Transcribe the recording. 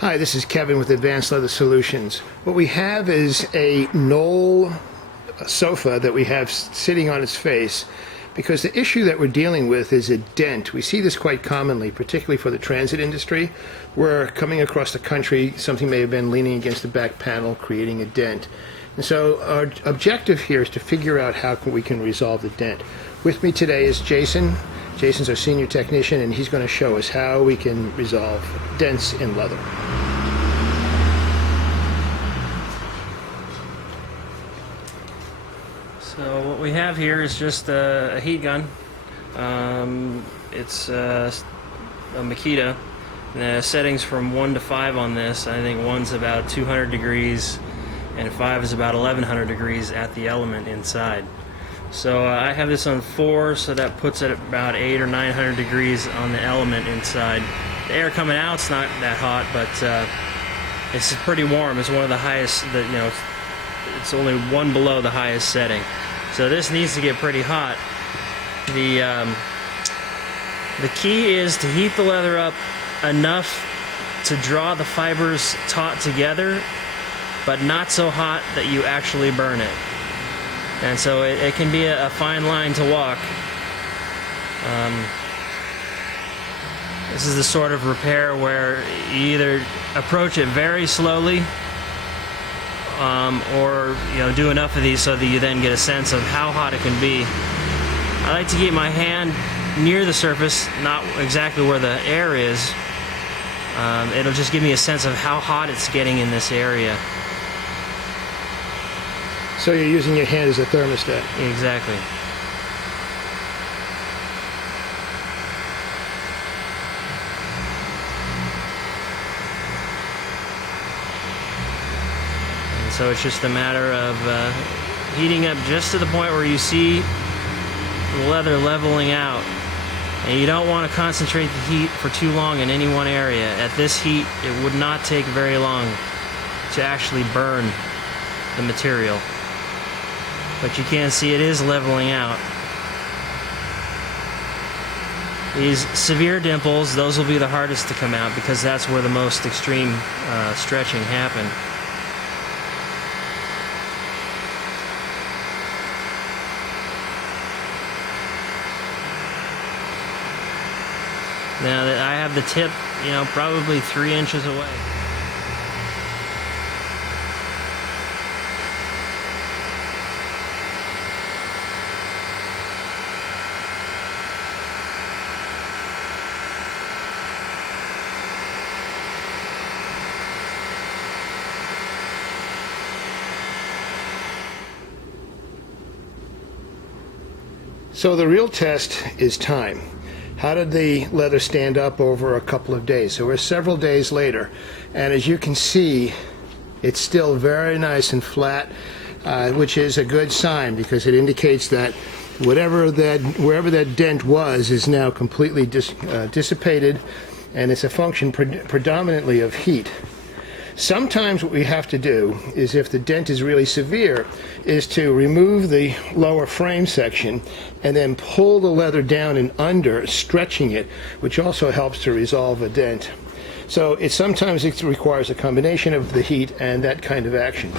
Hi, this is Kevin with Advanced Leather Solutions. What we have is a knoll sofa that we have sitting on its face because the issue that we're dealing with is a dent. We see this quite commonly, particularly for the transit industry, where coming across the country, something may have been leaning against the back panel, creating a dent. And so our objective here is to figure out how we can resolve the dent. With me today is Jason. Jason's our senior technician, and he's going to show us how we can resolve dents in leather. So what we have here is just a heat gun. It's a Makita. The settings from 1 to 5 on this. I think 1's about 200 degrees and 5 is about 1100 degrees at the element inside. So I have this on 4, so that puts it at about 800 or 900 degrees on the element inside. The air coming out's not that hot, but it's pretty warm. It's one of the highest. It's only one below the highest setting. So this needs to get pretty hot. The key is to heat the leather up enough to draw the fibers taut together, but not so hot that you actually burn it. And so it can be a fine line to walk. This is the sort of repair where you either approach it very slowly, or do enough of these so that you then get a sense of how hot it can be. I like to keep my hand near the surface, not exactly where the air is. It'll just give me a sense of how hot it's getting in this area. So you're using your hand as a thermostat. Exactly. And so it's just a matter of heating up just to the point where you see the leather leveling out. And you don't want to concentrate the heat for too long in any one area. At this heat, it would not take very long to actually burn the material. But you can see it is leveling out. These severe dimples, those will be the hardest to come out because that's where the most extreme stretching happened. Now that I have the tip, probably 3 inches away. So the real test is time. How did the leather stand up over a couple of days? So we're several days later, and as you can see, it's still very nice and flat, which is a good sign because it indicates that wherever that dent was is now completely dissipated, and it's a function predominantly of heat. Sometimes what we have to do is, if the dent is really severe, is to remove the lower frame section and then pull the leather down and under, stretching it, which also helps to resolve a dent. So sometimes it requires a combination of the heat and that kind of action.